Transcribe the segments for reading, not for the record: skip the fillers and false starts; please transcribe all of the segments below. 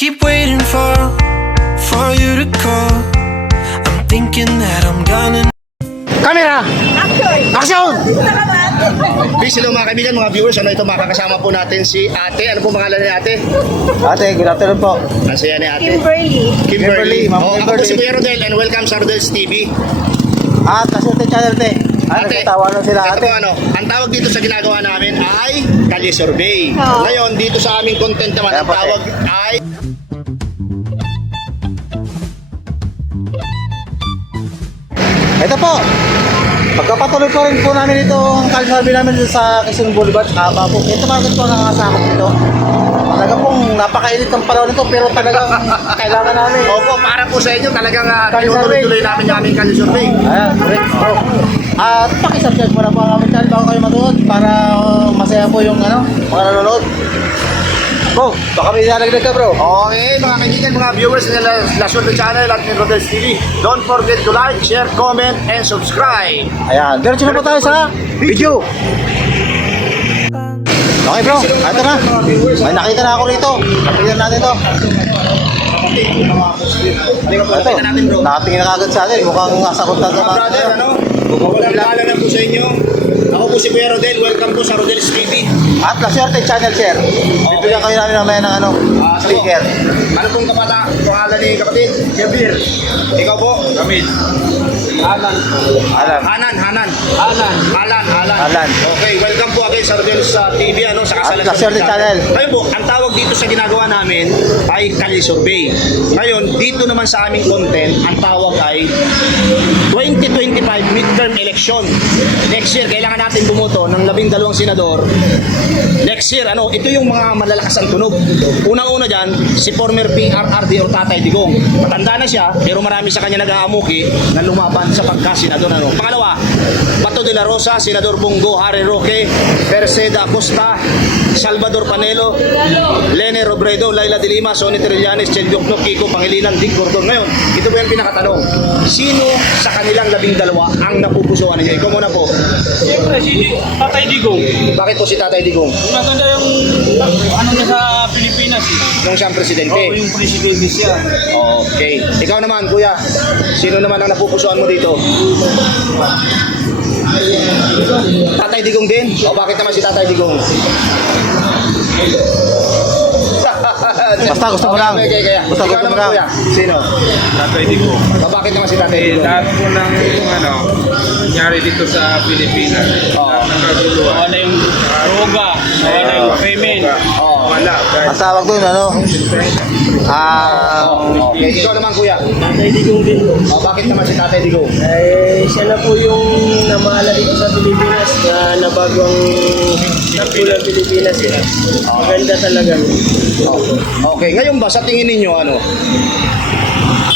keep waiting for you to call. I'm thinking that I'm gonna. Camera! Action! Please, hello mga kaibigan, mga viewers. Ano ito, makakasama po natin si ate. Ano po pangalan ni ate? Ate, good afternoon po. Nasaya ni ate? Kimberly. Kimberly. Ma'am Ako po Kimberly. si Kuya Rodel and welcome sa Rodel's TV. Kasunti channel te. Nagtatawanan sila ito ate. po ano, ang tawag dito sa ginagawa namin ay Kalye Survey. Oo. Ngayon, dito sa aming content naman, Kaya ang po, tawag ay Ito po. Pagkapatuloy po rin po namin itong kalsabi namin dito sa Quezon Boulevard. Haba po. Ito mga ganito ang nakasakot dito. Talaga pong napakainit ng panahon nito pero talagang kailangan namin. Opo, para po sa inyo, talagang Kalye Survey. tinutuloy namin yung aming Kalye Survey. Ayan, correct. At pakisubscribe mo na po ang aming channel bago kayo matuod para masaya po yung mga nanonood. Bro, baka may nalagdag ka bro. Okay, mga kaibigan, mga viewers ng La Suerte Channel at ng Rodel's TV. Don't forget to like, share, comment, and subscribe. Ayan, diretso na po tayo sa video. Okay bro, ito na. May nakita na ako rito. Nakita natin to. Halika po, Ito, nakita natin bro. nakatingin na kagad sa atin. Mukhang nasakot na ito. Mga brother, walang paalam na po sa inyo. Ako po si Kuya Rodel, welcome po sa Rodel's TV. At La Suerte Channel Share. Bibigyan kami namin mamaya ng sticker. Ano pong pangalan ni kapatid? Jabir. Ikaw po? Kamil. Alan. Hanan. Okay, welcome po again sa Rodel's TV, sa At La Suerte Channel. Ngayon po, ang tawag dito sa ginagawa namin ay Kalye Survey. Ngayon, dito naman sa aming content, ang tawag ay 2025 midterm election. Next year, kailangan natin bumoto ng 12 senador. Next year, ito yung mga malalakas ang tunog. Unang-una dyan, si former PRRD o Tatay Digong. Matanda na siya, pero marami sa kanya nag-aamuki na lumaban sa pagka-senador. Pangalawa, Bato de la Rosa, Senador Bongo, Harry Roque, Perseda Acosta, Salvador Panelo, Lene Robredo, Laila de Lima, Sonny Trillanes, Chel Diokno, Kiko Pangilinan, Dick Gordon. Ngayon, ito po yung pinakatanong. Sino sa kanilang 12 ang napupusuan ninyo? Ikaw muna po. Siyempre, si Tatay Digong. Bakit po si Tatay Digong? Maganda yung niya sa Pilipinas. Nung siyang presidente. Oo, yung presidente siya. Okay. Ikaw naman, kuya. Sino naman ang napupusuan mo dito? Tatay Digong din? O bakit naman si Tatay Digong? Basta gusto mo lang. Okay. Basta Ikaw gusto mo naman, lang. kuya. Sino? Tatay Digong. O bakit naman si Tatay Digong? Lahat po ng nangyari dito sa Pilipinas. Lahat ng kaguluhan. Wala yung droga, wala yung payment. Wala. Ang tawag doon, Okay. Ikaw naman, kuya. Tatay Digong din po. O bakit naman si Tatay Digong? Siya na po yung namahala dito sa Pilipinas na nabago ang takbo ng Pilipinas. Maganda talaga. Okay. Ngayon ba, sa tingin ninyo,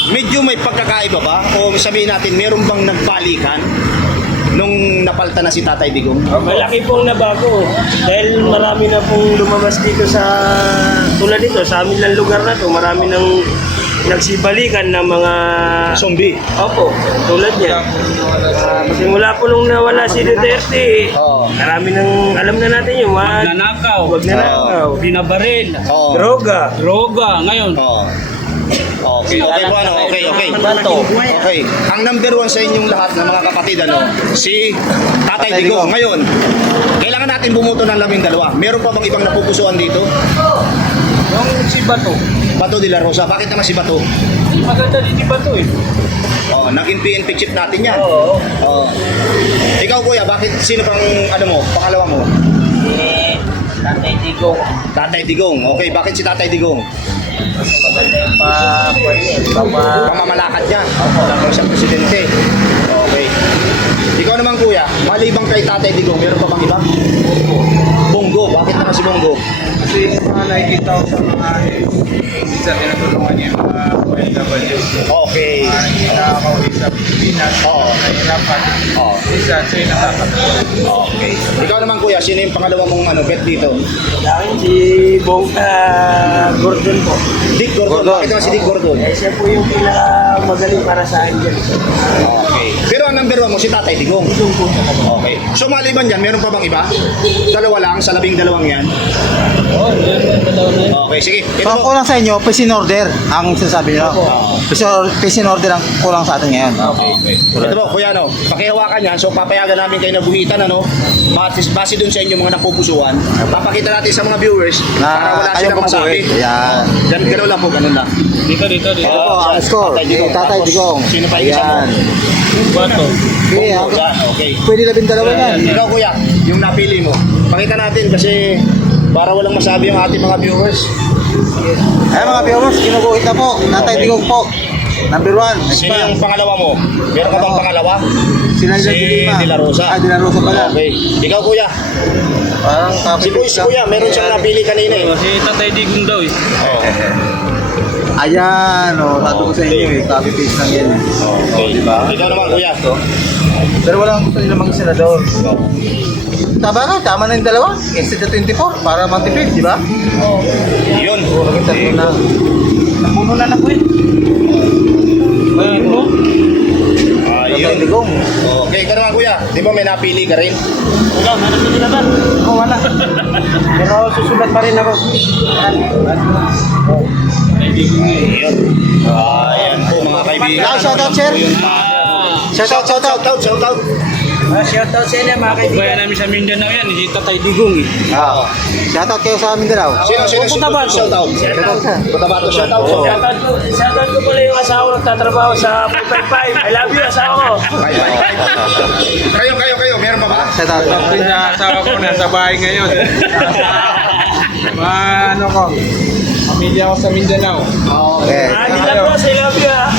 medyo may pagkakaiba ba? O sabihin natin, meron bang nagbalikan nung napalta na si Tatay Digong? Malaki pong nabago dahil marami na pong lumabas dito sa tulad dito sa amin ng lugar na to, marami nang nagsibalikan ng mga Zombie. opo, tulad niya. Simula po nung nawala si Duterte, Oo. marami nang alam na natin yung Nanakaw, wag na nakaw, binabaril, Oo. droga, droga, ngayon. Oo. Okay po, okay. bato. Okay. Ang number 1 sa inyong lahat ng mga kapatid, si Tatay Digong. Ngayon, kailangan natin bumoto ng 12. Meron pa bang ibang napupusuan dito? Yung si Bato. Bato de la Rosa. Bakit naman si Bato? Maganda din si Bato eh. Naging PNP chief natin yan. Oo. Ikaw, kuya, bakit sino pang pangalawa mo? Tatay Digong. Tatay Digong. Okay, bakit si Tatay Digong? Maganda yung Pamamalakad niya. Ng isang presidente. Okay. Ikaw naman, kuya, malibang kay Tatay Digong, meron pa bang iba? Bongo. Bakit naman si Bongo? Kasi yung mga nakikita ko sa mga isa tinatulungan niya yung mga OFW. Okay. Nakakauwi sa Pilipinas. Oo. Nahirapan. Oo. Isa, so yung nakakatulong. Okay. Ikaw naman, kuya, sino yung pangalawa mong bet dito? Akin si Gordon po. Dick Gordon. Bakit naman si Dick Gordon? Siya po yung pinakamagaling para sa akin dyan. Okay. Pero ang number 1 mo, si Tatay Digong. Okay. So maliban dyan, meron pa bang iba? Dalawa lang sa 12 yan? Oo, yun. Okay, sige. Ito So, po. kulang sa inyo, peace in order ang sinasabi nyo. Peace in order ang kulang sa atin ngayon. Okay. Ito po, kuya, no, pakihawakan yan. So, papayagan namin kayo na buhitan, ano, base dun sa inyo mga napupusuan. Papakita natin sa mga viewers para wala silang masabi. Ayan. Ganun lang po, ganun lang. Dito. Ito po, ang score. Tatay Digong. Sino pa yung isa mo? Ayan. Bato. Okay, Yan, okay. pwede 12 yan. Ikaw, kuya, yung napili mo. Pakita natin kasi para walang masabi yung ating mga viewers. Ayan mga viewers, ginuguhit na po. Tatay Digong po. Number 1. Sino yung pangalawa mo? Meron ka bang pangalawa? Sila Si De La Rosa. De La Rosa pala. Okay. Ikaw, kuya. Parang Si kuya, meron siyang napili kanina eh. Si Tatay Digong daw eh. Ayan, sabi ko sa inyo eh, copy paste lang yan. Okay. Diba? Ikaw naman, kuya. Pero walang gusto nila mga senador. Tama na yung dalawa. Instead of 24, para matipid, di ba? Yun. Tatlo na. Napuno na na po eh. Ayun mo. Tatay Ayun. Digong. Okay, ikaw naman, kuya. Di ba may napili ka rin? Wala, hanap na sila ba? Oo, wala. Pero susulat pa rin ako. Tatay Digong eh. Ayun. Ayan po, mga kaibigan. Shoutout, sir. Shoutout. Shoutout. Shoutout sa inyo mga kaibigan. Bayan namin sa Mindanao yan, si Tatay Digong eh. Shoutout kayo sa amin daw. Sino Punta shoutout? Punta ba ito shoutout? Shoutout ko pala yung asawa nagtatrabaho sa 455. I love you, asawa ko. Kayo, meron pa ba? Shoutout. Sa asawa ko nasa bahay ngayon. Ano ko? Pamilya ko sa Mindanao. Okay. I love you, ah.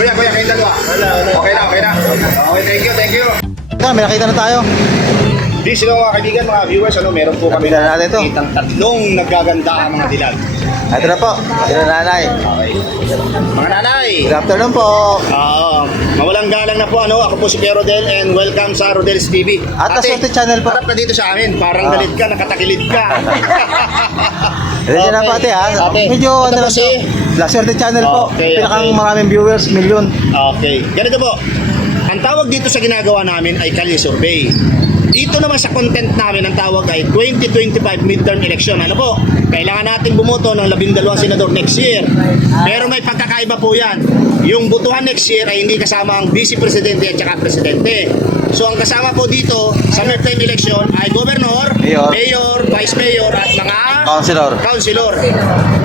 Kuya, kayong dalawa. Okay na. Okay, thank you. May nakita na tayo. Di sila mga kaibigan, mga viewers, meron po kami Nakita na natin ito. kitang tatlong naggaganda ang mga dilag. Ito na po. Ito na nanay. Okay. Mga nanay, Good afternoon po. mawalang galang na po, ako po si Pierre Rodel and welcome sa Rodel's TV. At Ate, Aswerte Channel po. harap ka dito sa amin, parang galit ka, nakatakilid ka. Ito na po ate ha. Ate, Medyo ito po lang si... La Suerte Channel po. Okay, Pinakang okay. maraming viewers, milyon. Okay, ganito po. Ang tawag dito sa ginagawa namin ay Kalye Survey. Dito naman sa content namin, ang tawag ay 2025 midterm election. Ano po? Kailangan natin bumoto ng 12 senador next year. Pero may pagkakaiba po yan. Yung botohan next year ay hindi kasama ang vice presidente at saka presidente. So ang kasama po dito sa midterm election ay governor, mayor, vice mayor at mga councilor.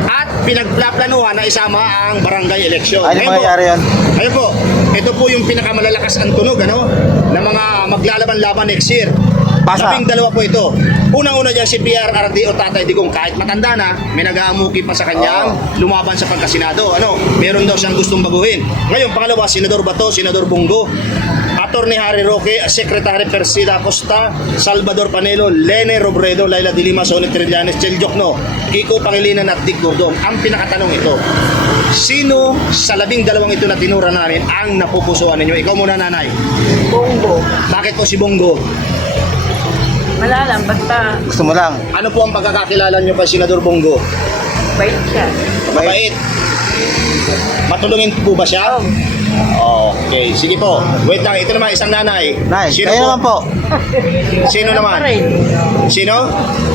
At pinagplaplanuhan na isama ang barangay election. Ano Ngayon po, mangyayari yan? ayun po, ito po yung pinakamalalakas ang tunog, na mga maglalaban-laban next year. Basa. 12 po ito. Unang-una dyan si PRRD o Tatay Digong, kahit matanda na, may nag-aamuki pa sa kanyang lumaban sa pagkasenado. Meron daw siyang gustong baguhin. Ngayon, pangalawa, Senador Bato, Senador Bongo, Attorney Harry Roque, Secretary Persida Costa, Salvador Panelo, Lene Robredo, Laila de Lima, Sonny Trillanes, Chel Jokno, Kiko Pangilinan at Dick Gordon. Ang pinakatanong ito, sino sa 12 ito na tinura namin ang napupusuan ninyo? Ikaw muna, nanay. Bongo. Bakit po si Bongo? Wala lang, basta Gusto mo lang. Ano po ang pagkakakilala nyo kay Senador Bongo? bait siya. Mabait. Matulungin po ba siya? Okay, sige po. Wait lang, ito naman isang nanay. Nay, Sino kayo naman po. Sino naman? Pa rin. Sino?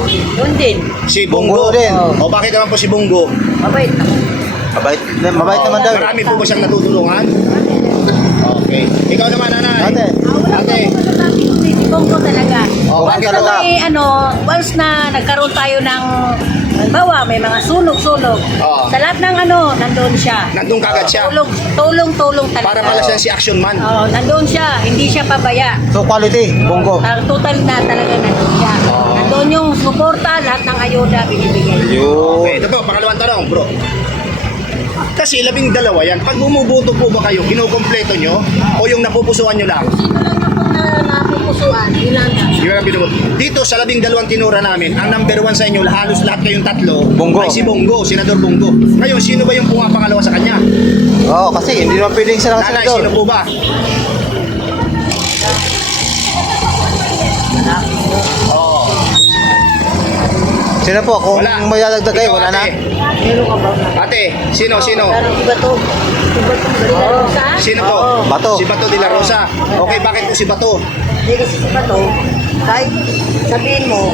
Yun din. Si Bongo Bongo. din. O bakit naman po si Bongo? Mabait na. Mabait naman daw. Marami po ba siyang natutulungan? Okay. Ikaw naman, nanay. Ate. Ate. Si Bongo talaga. Bakit Basta talaga? may once na nagkaroon tayo ng, halimbawa, may mga sunog-sunog. Oo. Sa lahat ng nandun siya. Nandun kagad siya. Tulong-tulong talaga. Para pala siya si action man. Nandun siya. Hindi siya pabaya. So quality, Bongo. Total na talaga nandun siya. Nandun yung suporta, lahat ng ayuda binibigay. Okay, ito po, pangalawang tanong, bro. Kasi 12 yan. Pag bumuboto po ba kayo, kinukompleto nyo? O yung napupusuan nyo lang? Sino lang na po na napupusuan? Yun lang na. Yun ang binubuto. Dito sa 12 tinura namin, ang number 1 sa inyo, halos lahat kayong tatlo, Bongo. ay si Bongo, Senador Bongo. Ngayon, sino ba yung pumapangalawa sa kanya? Oo, kasi hindi naman pwedeng silang Nanay, senador. sino po ba? Oo. Sino po? Kung Wala. may dadagdag kayo, Ikaw, wala na. ate. Meron ka ba? Ate, sino? Pero iba to. Iba to. Sino po? Bato. Si Bato de la Rosa. Okay, bakit po si Bato? Hindi kasi si Bato, Kahit sabihin mo,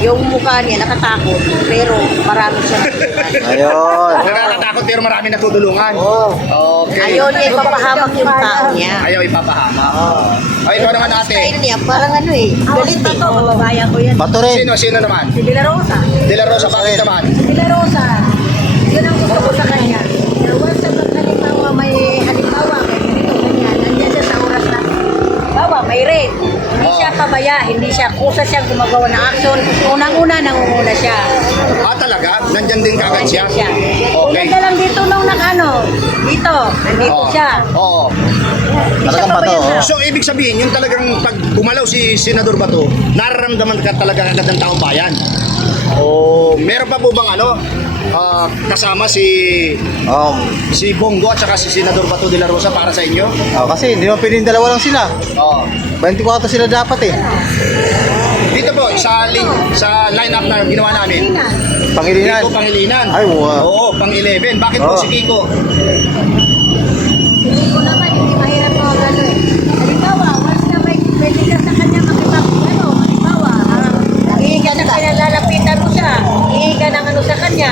yung mukha niya nakatakot, pero marami siya natulungan. Ayun. Nakakatakot pero marami natutulungan. Oh. Okay. Ayaw niya ipapahamak yung tao niya. Ayaw ipapahamak. Ay, ikaw naman ate. Style niya, parang ano eh, galit eh. Bababayan ko yan. Bato rin. Sino naman? Si De La Rosa. De La Rosa, bakit naman? Si De La Rosa, yun ang gusto ko sa kanya. Na once na halimbawa may halimbawa, ganito, ganyan, nandiyan siya sa oras na, halimbawa, may raid. Hindi siya pabaya, hindi siya kusa siyang gumagawa ng action. Unang-una, nangunguna siya. Ah, talaga? Nandyan din kagad siya? Siya. Okay. Tulad na lang dito nung dito, nandito Oo. siya. Oo. Hindi siya Talagang bato, pabaya. oh. So, ibig sabihin, yung talagang pag gumalaw si Senador Bato, nararamdaman ka talaga agad ng taong bayan. O, meron pa po bang kasama si Bongo at saka si Senador Bato de la Rosa para sa inyo? Kasi hindi naman pwedeng dalawa lang sila. Oo. 24 sila dapat eh. Dito po, sa line-up na ginawa namin, Pangilinan. Kiko Pangilinan. Ay, wow. Oo, pang 11. Bakit po Oo. si Kiko? Hindi ko naman, hindi mahirap mo gano'n eh. Halimbawa, once na may pwede ka sa kanya halimbawa, hihingi ka na kanya, lalapitan mo siya, hihingi ka ng ano sa kanya,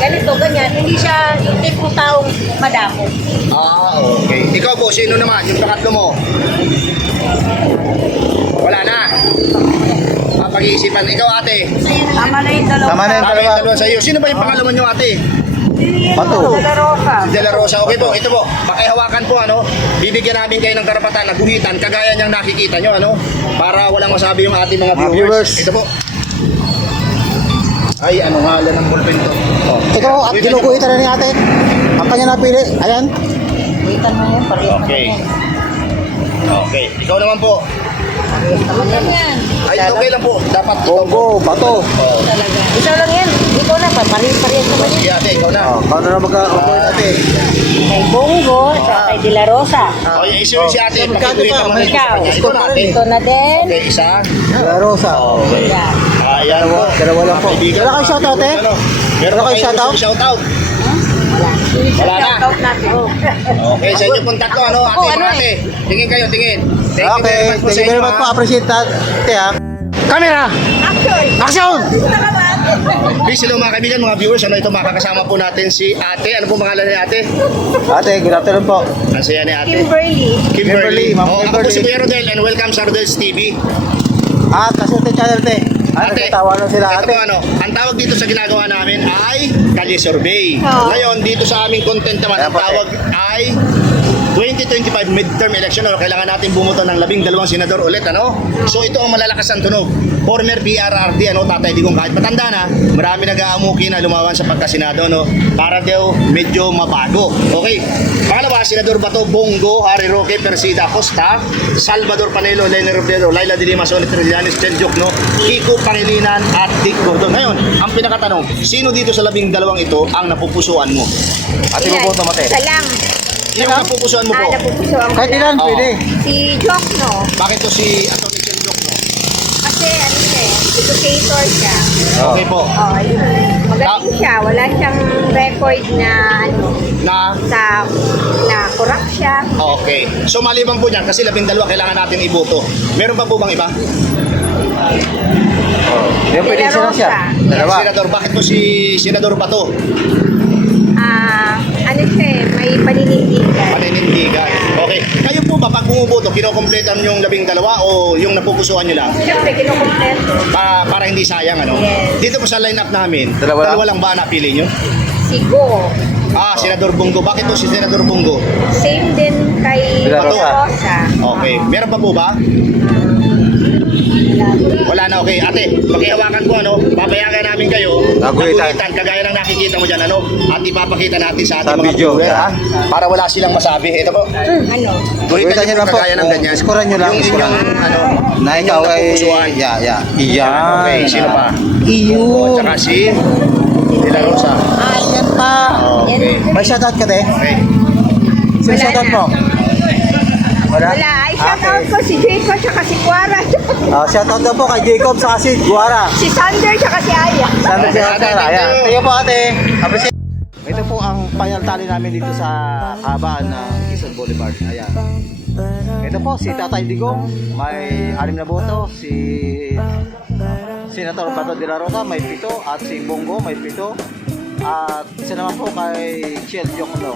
ganito, ganyan, hindi siya yung tipong taong madamo. Ah, okay. Ikaw po, sino naman? Yung pangatlo mo? Wala na. Pag-iisipan. Ikaw ate. Tama na yung dalawa. Tama na yung Tama yung dalawa. dalawa sa iyo. Sino ba yung pangalaman nyo ate? Bato. De La Rosa. Si De La Rosa. Okay po, ito po. Pakihawakan po bibigyan namin kayo ng karapatan na guhitan kagaya niyang nakikita nyo para walang masabi yung ating mga Mga viewers. viewers. Ito po. Ay, ano nga lang ng ballpen to. Ikaw, at ginuguhitan na ni ate. Ang kanya napili. Ayan. Waitan mo yan, pareho na Okay. yan. Okay. Ikaw naman po. Yan. Ay, okay lang po. Dapat ikaw po. Bongo, bato. Oh. Talaga. Isa lang yan. Ikaw na, pareho naman yan. Sige ate, ikaw na. Paano na mag-upo ate? Kay Bongo, sa kay De La Rosa. Oh, yung issue si ate. Pakikuhitan mo na yung Ikaw. kanya. Ito na ate. Ito na din. Okay, isa. La Rosa. Okay. Yan. Ayan po. Dalawa lang po. Kaibigan. Wala kayong shoutout, eh? Meron Wala kayong kayong shoutout? shoutout? Wala. Wala na. Shoutout natin. Okay, sa inyo pong tatlo, ate, Ako, ano ate. Tingin kayo, tingin. Thank you Okay, very much po thank sa you very inyo, much po. ha. Appreciate that. Ate ha. Camera! Action! Action! Please, hello mga kaibigan, mga viewers. Ito, makakasama po natin si ate. Ano po pangalan ni ate? Ate, good afternoon po. Ang saya ni ate. Kimberly. Kimberly, Ma'am Ako po Kimberly. si Kuya Rodel and welcome sa Rodel's TV. At Kasunte Channel, te. Ate, Nagtatawanan sila, ito ate. po ang tawag dito sa ginagawa namin ay Kalye Survey. Oo. Ngayon, dito sa aming content naman, Ayan ang po, tawag ay 2025 midterm election. Kailangan natin bumuto ng 12 senador ulit, So ito ang malalakas ang tunog. Former PRRD, Tatay Digong, kahit matanda na, marami nag-aamuki na lumawan sa pagkasenado, para daw medyo mabago. Okay. Pangalawa, Senador Bato, Bongo, Harry Roque, Persida Costa, Salvador Panelo, Lenny Robredo, Laila de Lima, Sonny Trillanes, Chen Jokno, Kiko Pangilinan, at Dick Gordon. Ngayon, ang pinakatanong, sino dito sa 12 ito ang napupusuan mo? Ate, buboto mo, te. Isa lang. Yung napupusuan mo po? napupusuan ko Kahit lang. ilan, Oo. pwede. Si Jokno. Bakit to si Atty. Chen Jokno? Kasi ano siya eh, educator siya. Okay po. Oh, yun. Magaling siya. Wala siyang record na na corrupt siya. Okay. So maliban po niyan, kasi 12 kailangan natin iboto. Meron pa po bang iba? Yung pwede De La sila siya. Rosa. Dalawa. Senador, bakit po si Senador Bato? Ano siya eh, may paninindigan. Paninindigan. Okay. Kayo po ba, pag bumuboto, kinokompletan yung 12 o yung napupusuan nyo lang? Siyempre, kinukumpleto. Para hindi sayang, Yes. Dito po sa lineup namin, Dalawa lang ba napili nyo? Si Go. Senador Bongo. Bakit po si Senador Bongo? Same din kay De La Rosa. Okay. Meron pa po ba? Wala na, okay. Ate, pakihawakan po, papayagan namin kayo. Naguhitan. Naguhitan, kagaya ng nakikita mo dyan, At ipapakita natin sa ating Sa mga video, viewer, yeah. Para wala silang masabi. Ito po. Ano? Guhitan nyo lang po po. kagaya ng ganyan. Iskoran nyo lang, Yung iskoran. inyong, Na ikaw ay... napupusuan. Iyan. Okay, sino pa? Iyon. Tsaka si De La Rosa. Yan pa. Okay. May shoutout ka, te? Okay. Sino Wala shoutout na. mo? Wala? Wala. Ay, shoutout ko si Jacob tsaka si Quara. Shoutout daw po kay Jacob sa si Guara. Si Sander tsaka si Aya. Sana si Ate, Ate. thank Ayan. you. Thank you po, ate. Appreciate. Ito po ang final tally namin dito sa kabaan ng Quezon Boulevard. Ayan. Ito po, si Tatay Digong, may 6 na boto. Si Senator Bato de la Rosa, may 7. At si Bongo, may 7. At isa naman po kay Chiel Jokno.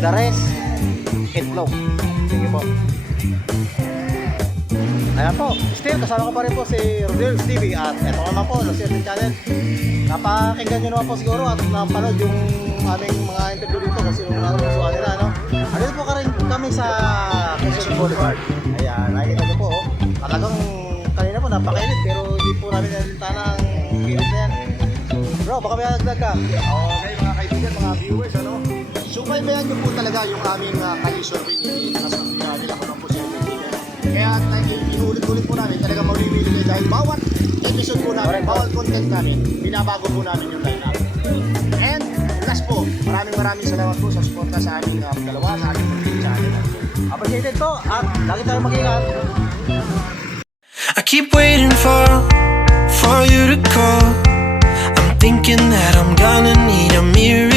The rest, itlog. Sige po. Ayan po, still kasama ko pa rin po si Rodels TV. At eto naman po, Lucierto Channel. Napakinggan nyo naman po siguro at napanood yung aming mga interview dito kasi nung nagustuhan nila, no? Andito po kami sa Quezon Boulevard. Ayan, nakikita nyo po, oh. Talagang kanina po napakainit pero hindi po namin nalintana ang init na yan. Bro, baka may nagdag ka. Okay mga kaibigan, mga viewers, ano? Subaybayan nyo po talaga yung aming kalisurvey ni nila ko ng po sa kaibigan. Kaya inulit-ulit po namin talaga mawili kayo dahil bawat episode po namin, bawat content namin, binabago po namin yung line-up. And last po, maraming salamat po sa suporta sa aming dalawa, sa aming YouTube channel. Appreciated po at lagi tayong mag-ingat. I keep waiting for you to call. I'm thinking that I'm gonna need a mirror